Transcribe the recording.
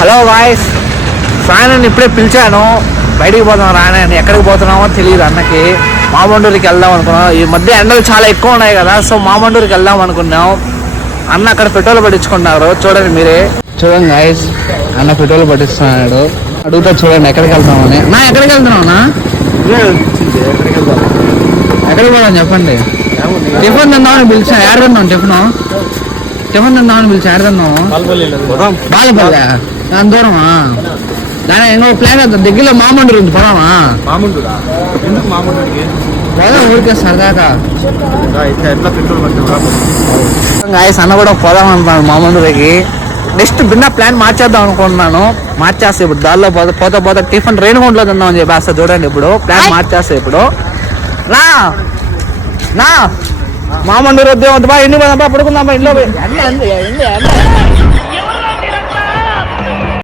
Hello guys, fan ఇప్పుడే పిలిచాను, బయటికి పోతున్నాం రానని. ఎక్కడికి పోతున్నామో తెలియదు అన్నకి. మామండూరికి వెళ్దాం అనుకున్నాం. ఈ మధ్య ఎండలు చాలా ఎక్కువ ఉన్నాయి కదా, సో మామండూరికి వెళ్దాం అనుకున్నాం. అన్న అక్కడ పెట్రోల్ పట్టించుకున్నారు, చూడండి మీరే. చూడండి గాయ్స్, అన్న పెట్రోల్ పట్టిస్తున్నాడు. అడుగుతా చూడండి ఎక్కడికి వెళ్తామని. నా ఎక్కడికి వెళ్తున్నావు అన్న? ఎక్కడికి పోదాం చెప్పండి. టిఫిన్ తిందామని పిలిచా. ఏడు తిన్నాం టిఫిన్ తిందామని పిలిచా. ఏడు తిన్నాము? బాలపల్లి. దాని దూరమా? దాని ఇంకో ప్లాన్ అవుతుంది. దగ్గరలో మామండూరు ఉంది, పోదామా? పోదాం ఊరికే సరదాకా. గాయస్ అన్న కూడా పోదాం అనుకున్నాను మామండూరికి. నెక్స్ట్ భిన్న ప్లాన్ మార్చేద్దాం అనుకుంటున్నాను. మార్చేస్తే ఇప్పుడు దానిలో పోతా టిఫిన్ రేణుగుంటలో తిందాం అని చెప్పేస్తా. చూడండి ఇప్పుడు ప్లాన్ మార్చేస్తా. ఇప్పుడు నా మామండూరు వద్దే వద్దు బా, ఇంటికి పోదాం బా, పడుకుందాం బా, ఇంట్లో పోయి.